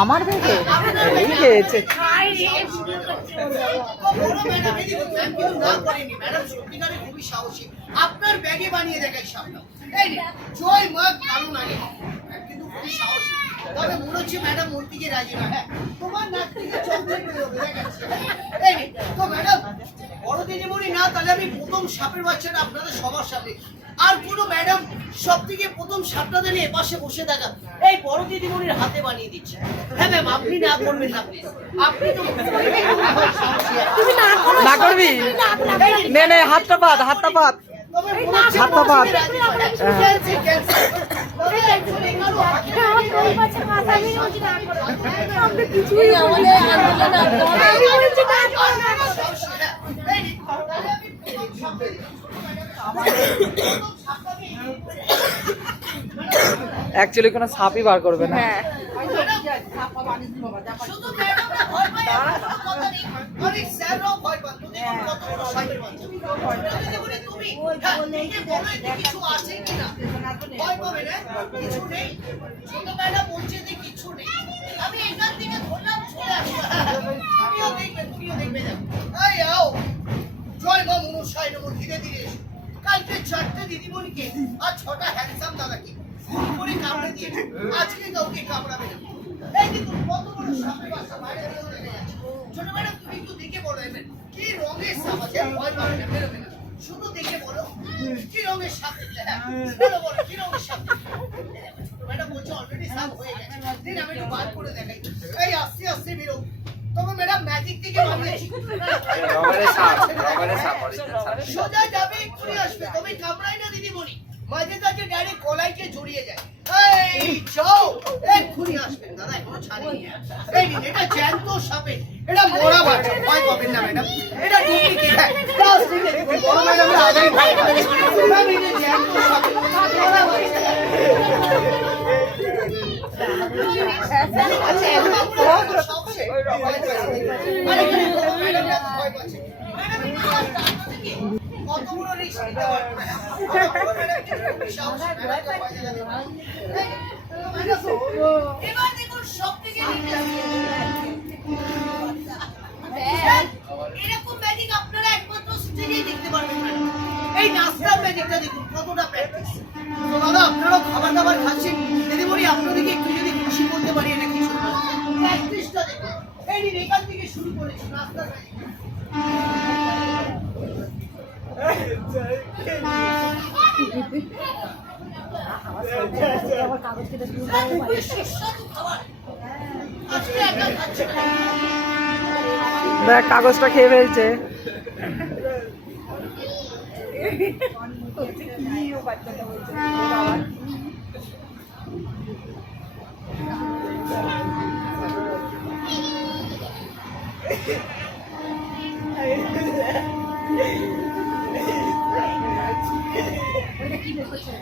আমার ব্যাগে? আপনার ব্যাগে বানিয়ে দেখাই কিন্তু খুবই সাহসী তবে মনে হচ্ছে ম্যাডাম ওর দিকে রাজি তোমার ম্যাডাম বড় দিদিমণি না, তাহলে আমি প্রথম সাপের বাচ্চাটা আপনাদের সবার সামনে। আর কোনো ম্যাডাম সব থেকে প্রথম সাপটা দিলে এপাশে বসে থাকা। এই বড় দিদিমণির হাতে বানিয়ে দিচ্ছে। হ্যাঁ ম্যাম আপনি না করবেন না। আপনি তো তুমি না করবি? নে নে হাতটা পাত হাতটা পাত হাতটা পাত কিছুই আমাদের আন্দোলন আমি বলছি না করো না অ্যাকচুয়ালি কোনো সাপই বার করবে না। জয় মা ধীরে ধীরে। কালকে চারটে দিদিমণিকে আর ছটা হ্যান্ডসাম দাদাকে। কামড়ে দিয়েছে। আজকে কাউকে কামড়াবে না। এই দেখুন কত বড় সাপের বাচ্চা বাইরে বেরোতে লেগে যাচ্ছে। ছোট ম্যাডাম তুমি একটু দেখে বলো এমন কি রঙের সাপ আছে? ভয় পাবে না বেরোবে না। শুধু দেখে বলো কি রঙের সাপ দেখলে হ্যাঁ বলো বলো কি রঙের সাপ ম্যাডাম বলছে অলরেডি সাপ হয়ে গেছে। দিন আমি একটু বার করে দেখাই। এই আস্তে আস্তে বেরো। তবে ম্যাডাম ম্যাজিক থেকে বানিয়েছি সাপ সাপ সোজা যাবে এক্ষুনি আসবে। তবে কামড়াই না দিদিমণি। মাঝে কাছে ডাইরেক্ট কলাইকে জড়িয়ে যায়? এই যাও। এক্ষুনি আসবেন দাদা এখনও ছাড়িনি এই নিন এটা জ্যান্ত সাপে। এটা মরা বাচ্চা। ভয় পাবেন না ম্যাডাম। এটা ডুপ্লিকেট। হ্যাঁ বড় ম্যাডাম আগেই ভয় পাবেন ম্যাম, এটা জ্যান্ত সাপে। মরা বাচ্চা আচ্ছা, একদম সাহসে ভয় পাচ্ছে। আরে, বড় ম্যাডামরা ভয় পাচ্ছে। ম্যাডাম, এবার দেখুন এরকম ম্যাজিক আপনারা একমাত্র স্টেজেই দেখতে পারবেন এই নাস্তার ম্যাজিকটা দেখুন। কতটা প্র্যাকটিস দাদা আপনারাও খাবার দাবার খাচ্ছেন দিদিমণি আপনাদেরকে একটু যদি খুশি করতে পারি এটা কিছু প্র্যাকটিসটা থেকে শুরু করেছি নাস্তার দেখ কাগজটা খেয়ে ফেলছে। ওটা কি বের করছে